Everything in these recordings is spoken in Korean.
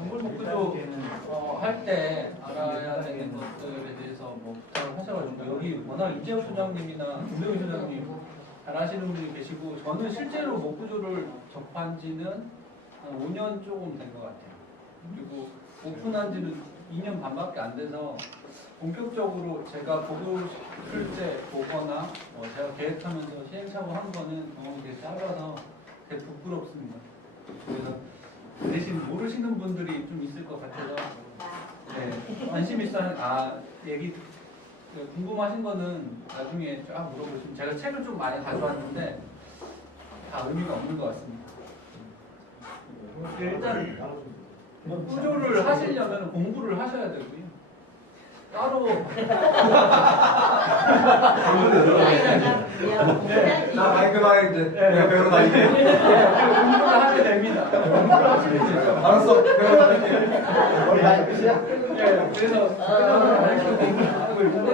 정글 목구조 할 때 알아야 되는 것들에 대해서 뭐 부탁을 하셔가지고 여기 워낙 이재호 소장님이나 김명희 소장님 잘 아시는 분들이 계시고 저는 실제로 목구조를 접한 지는 한 5년 조금 된 것 같아요. 그리고 오픈한 지는 2년 반밖에 안 돼서 본격적으로 제가 보고 싶을 때 보거나 뭐 제가 계획하면서 시행착오 한 거는 경험이 되게 짧아서 되게 부끄럽습니다. 그래서 대신 모르시는 분들이 좀 있을 것 같아서 네, 관심 있어 얘기 궁금하신 거는 나중에 쫙 물어보시면 제가 책을 좀 많이 가져왔는데 다 의미가 없는 것 같습니다. 일단 구조를 하시려면 공부를 하셔야 되고요. 따로 나 마이크만 이제 내가 배우러 다닐게. 공부를 하게 됩니다. 알았어. 배우러 다닐게. 우리 아직 끝이야? 네, 그래서 하고 있는데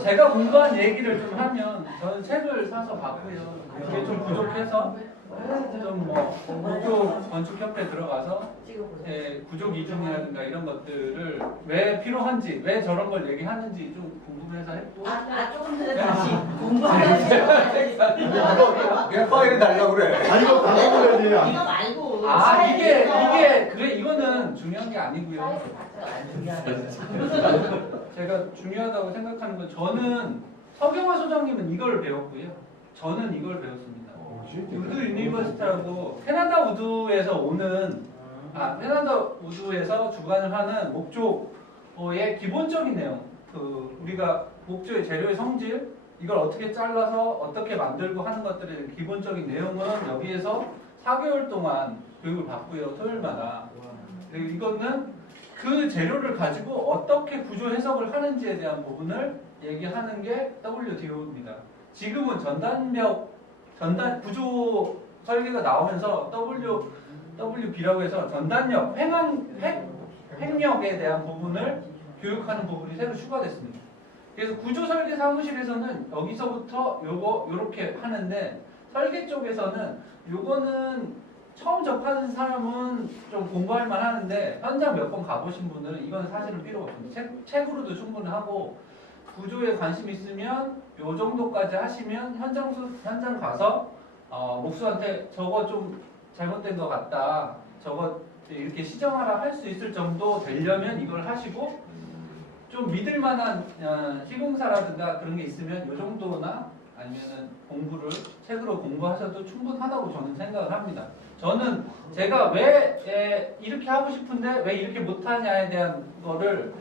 제가 공부한 얘기를 좀 하면 저는 책을 사서 봤고요. 그게 좀 부족해서 좀 뭐 목조 건축협회 들어가서 구조 기준이라든가 이런 것들을 왜 필요한지 왜 저런 걸 얘기하는지 좀 궁금해서 했고 조금 전에 다시 공부하려고 내가 파일을 달라고 그래. 아니 이거 받아보려야지. 이거 말고 이게 그래 이거는 중요한 게 아니고요. 제가 중요하다고 생각하는 건 저는 서경화 소장님은 이걸 배웠고요. 저는 이걸 배웠습니다. 우드 유니버시티라고 캐나다 우드에서 오는 캐나다 우드에서 주관을 하는 목조의 기본적인 내용, 우리가 목조의 재료의 성질, 이걸 어떻게 잘라서 어떻게 만들고 하는 것들에 대한 기본적인 내용은 여기에서 4개월 동안 교육을 받고요, 토요일마다. 그리고 이거는 그 재료를 가지고 어떻게 구조 해석을 하는지에 대한 부분을 얘기하는 게 WDO입니다. 지금은 구조 설계가 나오면서 WB라고 해서 전단력, 횡력에 대한 부분을 교육하는 부분이 새로 추가됐습니다. 그래서 구조 설계 사무실에서는 여기서부터 요렇게 하는데 설계 쪽에서는 요거는 처음 접하는 사람은 좀 공부할 만 하는데 현장 몇 번 가보신 분들은 이건 사실은 필요가 없습니다. 책으로도 충분하고 구조에 관심 있으면 요 정도까지 하시면 현장 가서 목수한테 저거 좀 잘못된 것 같다. 저거 이렇게 시정하라 할 수 있을 정도 되려면 이걸 하시고 좀 믿을 만한 시공사라든가 그런 게 있으면 요 정도나 아니면은 공부를 책으로 공부하셔도 충분하다고 저는 생각을 합니다. 저는 제가 왜 이렇게 하고 싶은데 왜 이렇게 못하냐에 대한 거를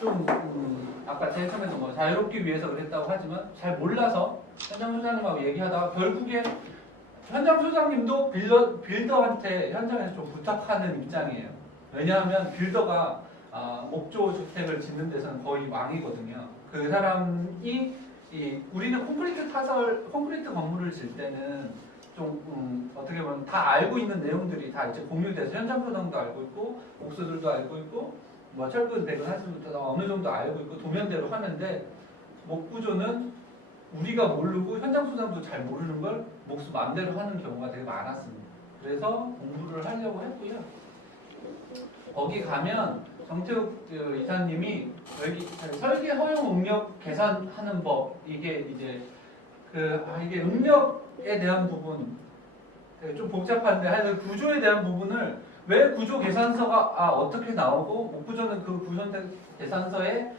좀 아까 제일 처음에도 뭐 자유롭기 위해서 그랬다고 하지만 잘 몰라서 현장 소장님하고 얘기하다가 결국에 현장 소장님도 빌더한테 현장에서 좀 부탁하는 입장이에요. 왜냐하면 빌더가 목조 주택을 짓는 데서는 거의 왕이거든요. 그 사람이 우리는 콘크리트 건물을 질 때는 좀 어떻게 보면 다 알고 있는 내용들이 다 이제 공유돼서 현장 소장도 알고 있고 목수들도 알고 있고 뭐 철근 배근 하시는 분들도 어느 정도 알고 있고 도면대로 하는데 목구조는 우리가 모르고 현장 소장도 잘 모르는 걸 목수 마음대로 하는 경우가 되게 많았습니다. 그래서 공부를 하려고 했고요. 거기 가면 정태욱 이사님이 여기 설계 허용 응력 계산하는 법 이게 이제 이게 응력에 대한 부분 좀 복잡한데 하여튼 구조에 대한 부분을 왜 구조 계산서가 어떻게 나오고 목구조는 그 구조 계산서에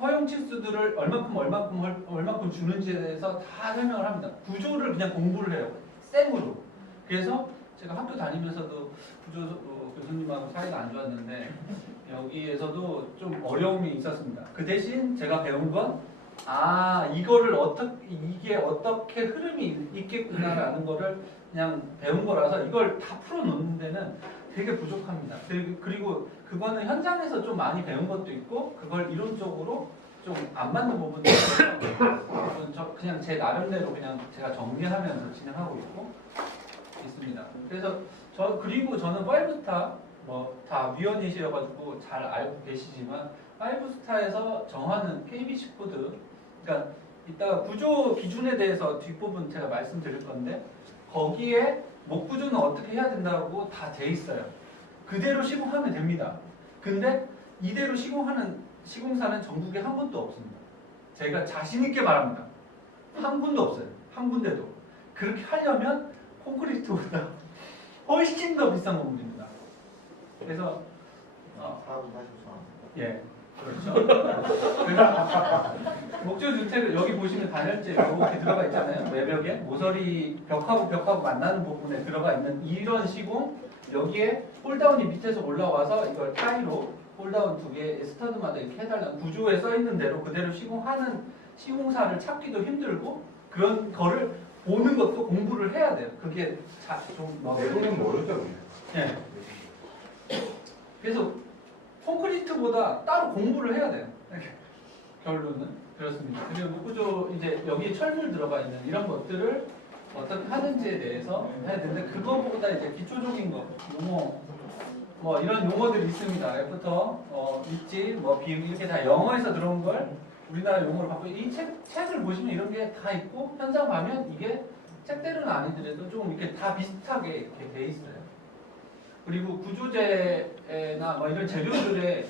허용 치수들을 얼마큼 주는지에 대해서 다 설명을 합니다. 구조를 그냥 공부를 해요. 생으로. 그래서 제가 학교 다니면서도 구조 교수님하고 사이가 안 좋았는데 여기에서도 좀 어려움이 있었습니다. 그 대신 제가 배운 건 이거를 이게 어떻게 흐름이 있겠구나라는 거를 그냥 배운 거라서 이걸 다 풀어놓는 데는 되게 부족합니다. 그리고 그거는 현장에서 좀 많이 배운 것도 있고 그걸 이론적으로 좀 안 맞는 부분도 있어서 그냥 제 나름대로 그냥 제가 정리하면서 진행하고 있습니다. 그래서 그리고 저는 5스타 다 위원이셔가지고 잘 알고 계시지만 5스타에서 정하는 KBC 코드 그러니까 이따가 구조 기준에 대해서 뒷부분 제가 말씀드릴 건데 거기에 목구조는 어떻게 해야 된다고 다 돼 있어요. 그대로 시공하면 됩니다. 근데 이대로 시공하는 시공사는 전국에 한 군도 없습니다. 제가 자신 있게 말합니다. 한 군도 없어요. 한 군데도. 그렇게 하려면 콘크리트보다 훨씬 더 비싼 건물입니다. 그래서 4분 44분. 예, 그렇죠. 그래서 목조 주택을 여기 보시면 단열재 이렇게 들어가 있잖아요. 외벽에 모서리 벽하고 만나는 부분에 들어가 있는 이런 시공, 여기에 홀다운이 밑에서 올라와서 이걸 타이로 홀다운 두 개 스터드마다 이렇게 해달라는 구조에 써 있는 대로 그대로 시공하는 시공사를 찾기도 힘들고, 그런 거를 보는 것도 공부를 해야 돼요. 그게 내부는 모르죠. 예. 그래서 콘크리트보다 따로 공부를 해야 돼요. 결론은 그렇습니다. 그리고 목구조 이제 여기에 철물 들어가 있는 이런 것들을 어떻게 하는지에 대해서 해야 되는데, 그거보다 이제 기초적인 거, 용어, 뭐 이런 용어들이 있습니다. 애프터, 입지, 뭐 비움 이렇게 다 영어에서 들어온 걸 우리나라 용어로 바꾸고, 이 책을 보시면 이런 게 다 있고, 현장 가면 이게 책대로는 아니더라도 좀 이렇게 다 비슷하게 이렇게 돼 있어요. 그리고 구조재나 뭐 이런 재료들의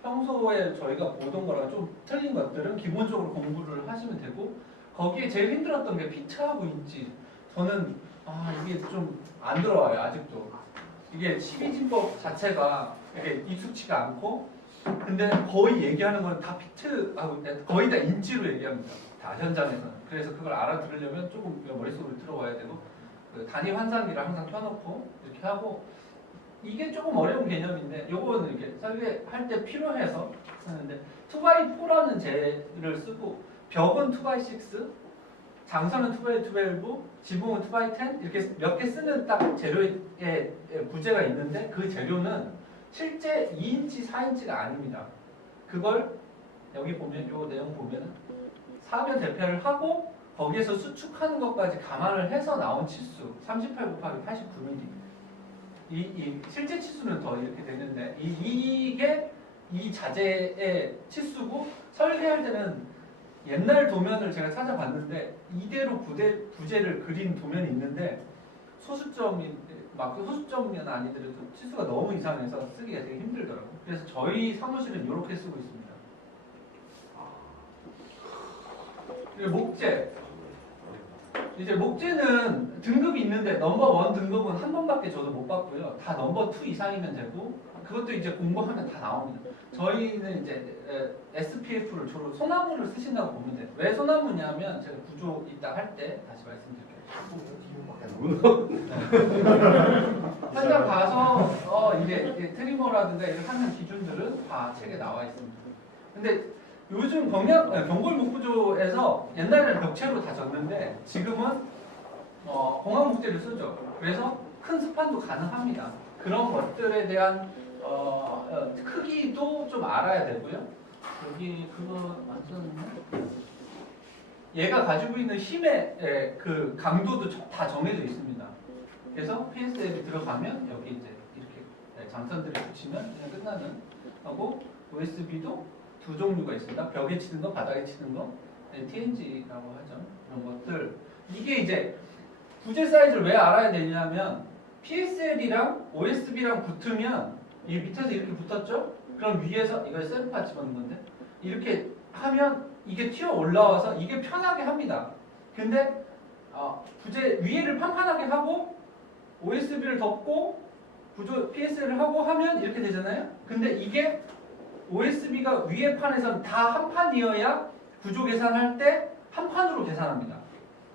평소에 저희가 보던 거랑 좀 틀린 것들은 기본적으로 공부를 하시면 되고, 거기에 제일 힘들었던 게 비트하고 인지. 저는 이게 좀 안 들어와요 아직도. 이게 12진법 자체가 이렇게 익숙치가 않고, 근데 거의 얘기하는 건 다 비트하고 거의 다 인치로 얘기합니다. 다 현장에서는. 그래서 그걸 알아들으려면 조금 머릿속으로 들어와야 되고, 그 단위 환산기를 항상 켜놓고 이렇게 하고, 이게 조금 어려운 개념인데 요거는 이렇게 설계할 때 필요해서 쓰는데, 2x4라는 재를 쓰고, 벽은 2x6, 장선은 2x12, 지붕은 2x10 이렇게 몇 개 쓰는 딱 재료의 부재가 있는데, 그 재료는 실제 2인치, 4인치가 아닙니다. 그걸 여기 보면 요 내용 보면은 사면 대표를 하고 거기에서 수축하는 것까지 감안을 해서 나온 치수 38 곱하기 89mm. 이 실제 치수는 더 이렇게 되는데, 이게 이 자재의 치수고, 설계할 때는 옛날 도면을 제가 찾아봤는데 이대로 부재를 그린 도면이 있는데, 소수점이 막 소수점은 아니더라도 치수가 너무 이상해서 쓰기가 되게 힘들더라고요. 그래서 저희 사무실은 이렇게 쓰고 있습니다. 그리고 목재. 이제 목재는 등급이 있는데 넘버 1 등급은 한 번밖에 저도 못 봤고요. 다 넘버 2 이상이면 되고, 그것도 이제 공부하면 다 나옵니다. 저희는 이제 SPF를 주로 소나무를 쓰신다고 보면 돼요. 왜 소나무냐면 제가 구조 이따 할 때 다시 말씀드릴게요. 현장 가서 이게 트리머라든가 이렇게 하는 기준들은 다 책에 나와 있습니다. 근데 요즘 경골 목구조에서 옛날에는 벽체로 다 졌는데 지금은 공학 목재를 쓰죠. 그래서 큰 스판도 가능합니다. 그런 것들에 대한 크기도 좀 알아야 되고요. 여기 그거 맞췄네. 얘가 가지고 있는 힘의 그 강도도 다 정해져 있습니다. 그래서 PSL이 들어가면 여기 이제 이렇게 장선들을 붙이면 그냥 끝나는 하고, OSB도 두 종류가 있습니다. 벽에 치는 거, 바닥에 치는 거, TNG라고 하죠. 이런 것들. 이게 이제 부재 사이즈를 왜 알아야 되냐면, PSL이랑 OSB랑 붙으면 이 밑에서 이렇게 붙었죠? 그럼 위에서 이걸 셀파 집어넣는 건데, 이렇게 하면 이게 튀어 올라와서 이게 편하게 합니다. 근데 부재 위에를 판판하게 하고 OSB를 덮고 구조 PSL을 하고 하면 이렇게 되잖아요. 근데 이게 OSB가 위에 판에서는 다 한 판이어야 구조 계산할 때 한 판으로 계산합니다.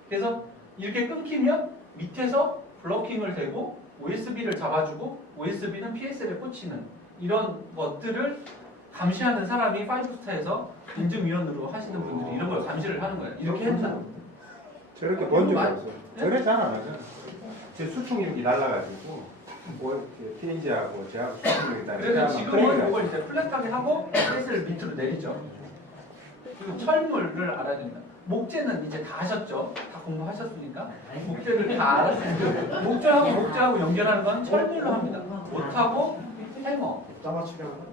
그래서 이렇게 끊기면 밑에서 블로킹을 대고 OSB를 잡아주고, OSB는 PSL에 꽂히는 이런 것들을 감시하는 사람이 5스타에서 인증위원으로 하시는 분들이 이런 걸 감시를 하는 거예요. 이렇게 했나? 저렇게 뭔지 모르겠어. 저래 잘 안 하잖아. 제 수축 이렇게 날라가지고 뭐 TNG하고 제하고 수축이 다. 그래서 지금은 이걸 이제 플랫하게 하고 PS를 밑으로 내리죠. 그리고 철물을 알아야 됩니다. 목재는 이제 다 하셨죠? 다 공부하셨으니까 목재를 다 알았으니까 목재하고 연결하는 건 철물로 합니다. 못하고 해머. 짜맞추려고.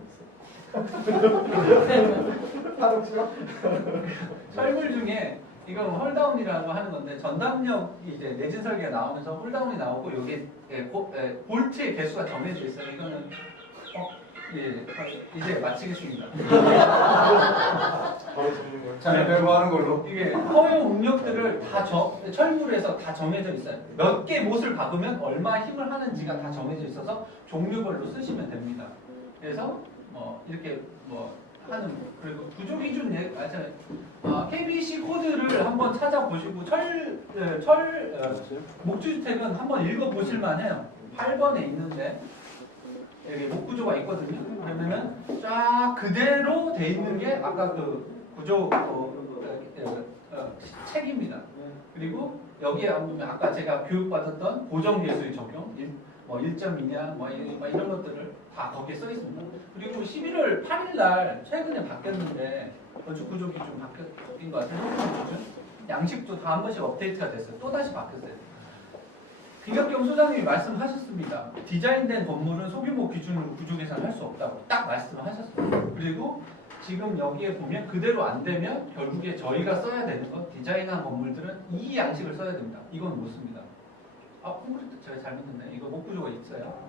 철물 중에 이건 홀다운이라는 거 하는 건데 전담력이 이제 내진 설계가 나오면서 홀다운이 나오고 여기 볼트의 개수가 정해져 있어요. 이거는 예, 이제 마치겠습니다. 바로 듣는 거예요. 자, 배로 하는 걸로. 이게 허용 응력들을 다 철부로 해서 다 정해져 있어요. 몇 개 못을 박으면 얼마 힘을 하는지가 다 정해져 있어서 종류별로 쓰시면 됩니다. 그래서 이렇게 하는 그리고 구조 기준 KBC 코드를 한번 찾아보시고 목주주택은 한번 읽어보실만 해요. 8번에 있는데 여기 목구조가 있거든요. 그러면은 쫙 그대로 돼 있는 게 아까 그 구조 책입니다. 그리고 여기에 보면 아까 제가 교육받았던 고정계수의 적용 1.2냐 이런 것들을 다 거기에 써 있습니다. 그리고 11월 8일 날 최근에 바뀌었는데 건축 구조 기준 바뀐 것 같아요. 기준 양식도 다 한 번씩 업데이트가 됐어요. 또 다시 바뀌었어요. 김혁경 소장님이 말씀하셨습니다. 디자인된 건물은 소규모 기준으로 구조 계산할 수 없다고 딱 말씀하셨어요. 그리고 지금 여기에 보면 그대로 안 되면 결국에 저희가 써야 되는 건 디자인한 건물들은 이 양식을 써야 됩니다. 이건 못 씁니다. 콘크리트 제가 잘못했네. 이거 목 구조가 있어요.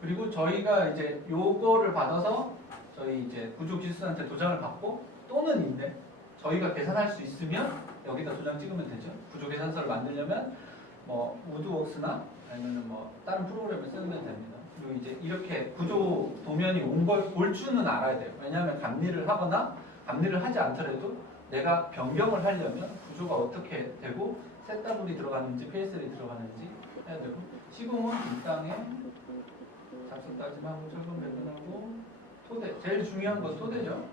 그리고 저희가 이제 요거를 받아서 저희 이제 구조 기술한테 도장을 받고 또는인데 저희가 계산할 수 있으면 여기다 도장 찍으면 되죠. 구조 계산서를 만들려면 우드웍스나 아니면 다른 프로그램을 쓰면 됩니다. 그리고 이제 이렇게 구조 도면이 올 줄은 알아야 돼요. 왜냐하면 감리를 하거나 감리를 하지 않더라도 내가 변경을 하려면 구조가 어떻게 되고 ZW이 들어가는지 PSL이 들어가는지 해야 되고 시공은 이 땅에 작성까지만 하고 철근 배분하고 토대 제일 중요한 건 토대죠.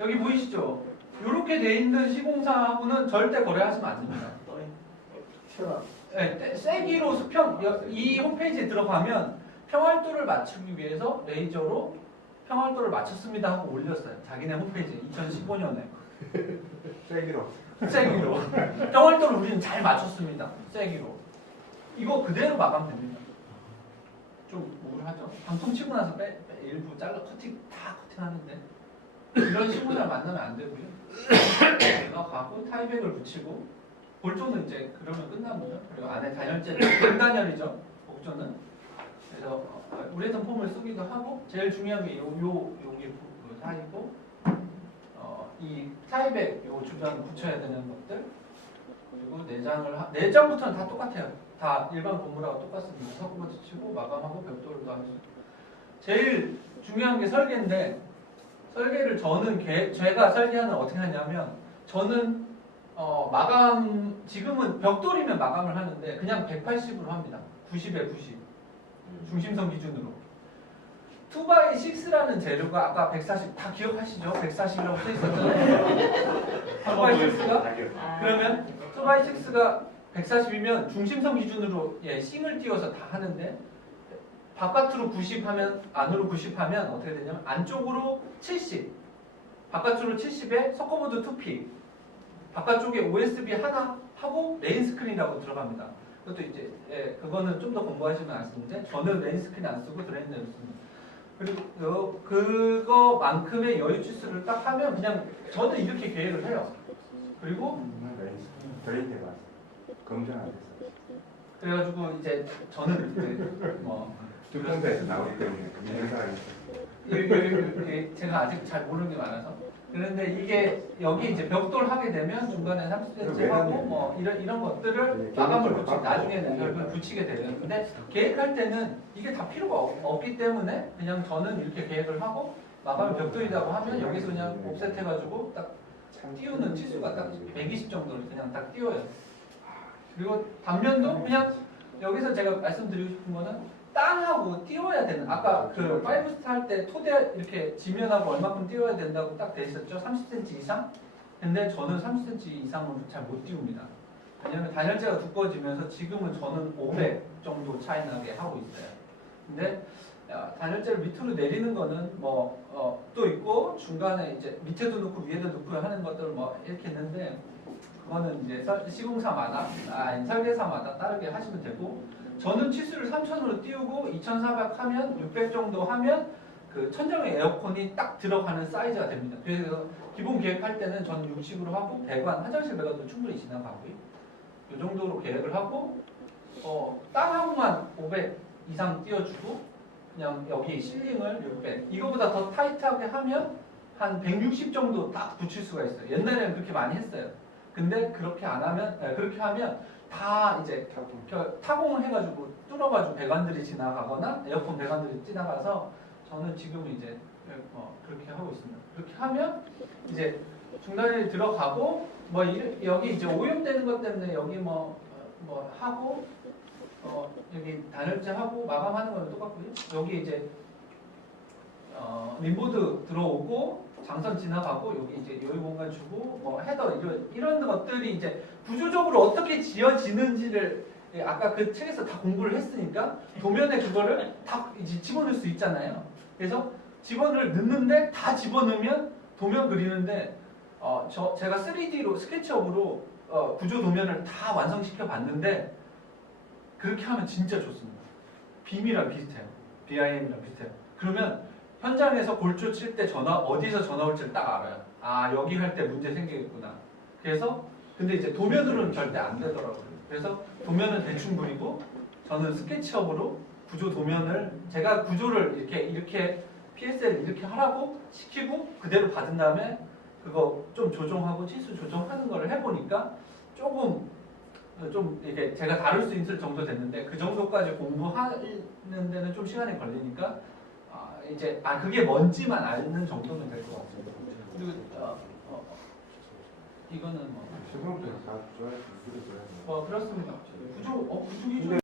여기 보이시죠? 이렇게 돼 있는 시공사하고는 절대 거래하시면 안 됩니다. 네, 세기로 수평 이 홈페이지에 들어가면 평활도를 맞추기 위해서 레이저로 평활도를 맞췄습니다 하고 올렸어요. 자기네 홈페이지에 2015년에 세기로. 평활도를 우리는 잘 맞췄습니다. 세기로 이거 그대로 마감됩니다. 좀 우울하죠. 방통 치고 나서 일부 잘라 커팅하는데 이런 시공사 만나면 안 되고요. 내가 가고 타이백을 붙이고 볼조는 이제 그러면 끝납니다. 그리고 안에 단열재 단단열이죠. 복조는 그래서 우레탄 폼을 쓰기도 하고 제일 중요한 게 여기 사이고 이 타이백 요 주변 붙여야 되는 것들 그리고 내장부터는 다 똑같아요. 다 일반 건물하고 똑같습니다. 석고부터 치고 마감하고 벽돌도 하죠. 제일 중요한 게 설계인데 설계를 제가 설계하는 어떻게 하냐면 저는 마감 지금은 벽돌이면 마감을 하는데 그냥 180으로 합니다. 90에 90 중심선 기준으로 2x6라는 재료가 아까 140 다 기억하시죠? 140이라고 써 있었잖아요. 2x6가 그러면 2x6가 140이면 중심선 기준으로 싱을 띄워서 다 하는데 바깥으로 90 하면 안으로 90 하면 어떻게 되냐면 안쪽으로 70 바깥으로 70에 석고보드 2P 바깥쪽에 OSB 하나 하고 레인 스크린이라고 들어갑니다. 그것도 이제 그거는 좀 더 공부하시면 아시는데 저는 레인 스크린 안 쓰고 드레인을 씁니다. 그리고 그거만큼의 여유 치수를 딱 하면 그냥 저는 이렇게 계획을 해요. 그리고 드레인 해봤어. 검증 안 됐어. 그래가지고 이제 저는 주권자에서 나오기 때문에 제가 아직 잘 모르는 게 많아서 그런데 이게 여기 이제 벽돌 하게 되면 중간에 30cm 하고 이런 것들을 마감을 나중에는 결국 붙이게 되는 근데 계획할 때는 이게 다 필요가 없기 때문에 그냥 저는 이렇게 계획을 하고 마감을 벽돌이라고 하면 여기서 그냥 옵셋 해가지고 딱 띄우는 치수가 딱 120 정도를 그냥 딱 띄워요. 그리고 단면도 그냥 여기서 제가 말씀드리고 싶은 거는 땅하고 띄워야 되는 아까 그 5스타 할 때 토대 이렇게 지면하고 얼마큼 띄워야 된다고 딱 돼 있었죠. 30cm 이상? 근데 저는 30cm 이상으로 잘 못 띄웁니다. 왜냐면 단열재가 두꺼워지면서 지금은 저는 500 정도 차이 나게 하고 있어요. 근데 단열재를 밑으로 내리는 거는 또 있고 중간에 이제 밑에도 놓고 위에도 놓고 하는 것들 이렇게 있는데 그거는 이제 시공사마다 설계사마다 다르게 하시면 되고 저는 치수를 3000으로 띄우고 2400 하면 600 정도 하면 그 천정에 에어컨이 딱 들어가는 사이즈가 됩니다. 그래서 기본 계획할 때는 저는 60으로 하고 배관, 화장실 배관도 충분히 지나가고요. 이 정도로 계획을 하고 땅하고만 500 이상 띄워주고 그냥 여기 실링을 600 이거보다 더 타이트하게 하면 한 160 정도 딱 붙일 수가 있어요. 옛날에는 그렇게 많이 했어요. 근데 그렇게 안 하면 그렇게 하면 다 이제 타공을 해가지고 뚫어가지고 배관들이 지나가거나 에어컨 배관들이 지나가서 저는 지금은 이제 그렇게 하고 있습니다. 그렇게 하면 이제 중단이 들어가고 여기 이제 오염되는 것 때문에 여기 뭐 하고 여기 단열재 하고 마감하는 거는 똑같고요. 여기 이제 림보드 들어오고 장선 지나가고 여기 이제 여유 공간 주고 헤더 이런 것들이 이제 구조적으로 어떻게 지어지는지를 아까 그 책에서 다 공부를 했으니까 도면에 그거를 다 이제 집어넣을 수 있잖아요. 그래서 집어를 넣는데 다 집어넣으면 도면 그리는데 제가 3D로 스케치업으로 구조 도면을 다 완성시켜 봤는데 그렇게 하면 진짜 좋습니다. BIM이랑 비슷해요. BIM이랑 비슷해요. 그러면 현장에서 골조 칠 때 어디서 전화 올지를 딱 알아요. 아 여기 할 때 문제 생기겠구나. 그래서 근데 이제 도면으로는 절대 안 되더라고요. 그래서 도면은 대충 그리고 저는 스케치업으로 구조 도면을 제가 구조를 이렇게 PSL 이렇게 하라고 시키고 그대로 받은 다음에 그거 좀 조정하고 치수 조정하는 거를 해보니까 조금 좀 이게 제가 다룰 수 있을 정도 됐는데 그 정도까지 공부하는 데는 좀 시간이 걸리니까 이제 그게 뭔지만 아는 정도면 될 것 같습니다. 그리고 이거는 시공부터 다 줘야 돼. 그렇습니다. 구조 기준